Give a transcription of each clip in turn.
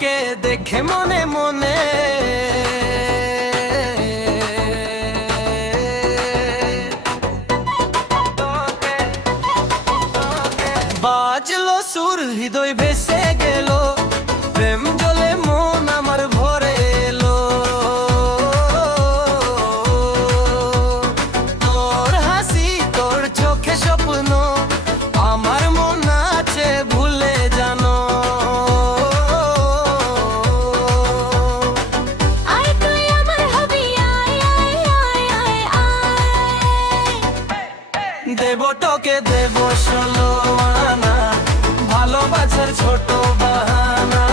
তোকে দেখে মনে মনে বাজলো সুর, হৃদয় ভেসে গেল, প্রেম জলে মন আমার ভরে এলো। তোর হাসি, তোর চোখে স্বপ্ন, আমার মন আছে ভুলে জানো। আয় তুই আমার হবি, আয় আয় আয় আয় আয়। দেব তোকে দেব ষোলো আনা, ভালোবাসার ছোট বাহানা।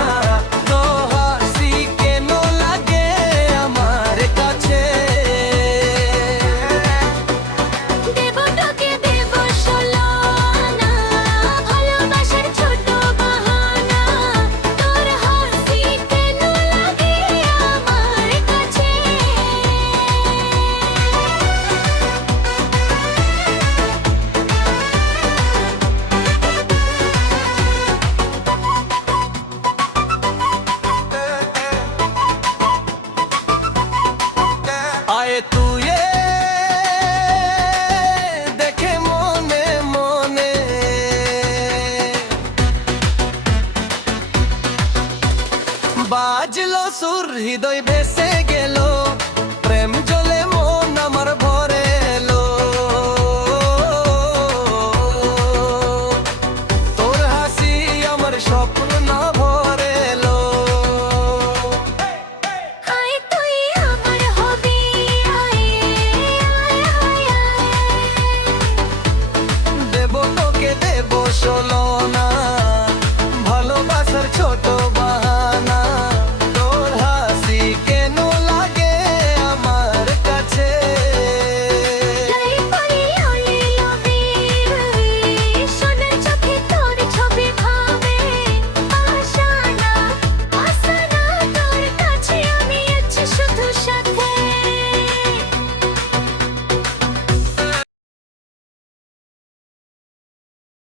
তো হাসি কেন লাগে আমার কাছে? দেব তোকে দেব ষোলো আনা, ভালোবাসার ছোট বাহানা। তোর হাসি কেন লাগে আমার কাছে? আয় তুই দেখে মনে মনে, বাজলো সুর, হৃদয় ভেসে গেল, প্রেম জলে মন আমার ভরে এলো। তোর হাসি আমার স্বপ্ন না ভরে এলো। আয় তুই আমার হবি, আয় আয় আয় আয়। দেব তোকে দেব ষোলো না,